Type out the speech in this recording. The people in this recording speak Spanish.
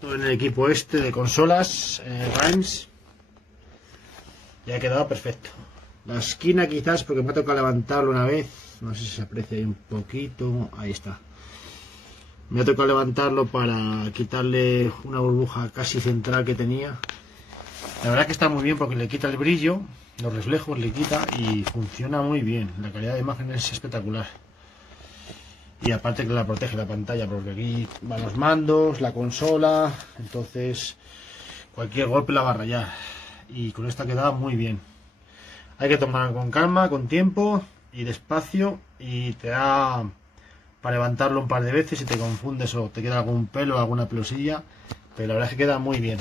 En el equipo este de consolas Rhymes ya ha quedado perfecto. La esquina quizás porque me ha tocado levantarlo una vez, no sé si se aprecia ahí un poquito, ahí está. Me ha tocado levantarlo para quitarle una burbuja casi central que tenía. La verdad que está muy bien porque le quita el brillo, los reflejos le quita y funciona muy bien. La calidad de imagen es espectacular. Y aparte que la protege la pantalla, porque aquí van los mandos, la consola, entonces cualquier golpe la va a rayar. Y con esta queda muy bien. Hay que tomar con calma, con tiempo y despacio, y te da para levantarlo un par de veces si te confundes o te queda algún pelo, alguna pelosilla, pero la verdad es que queda muy bien.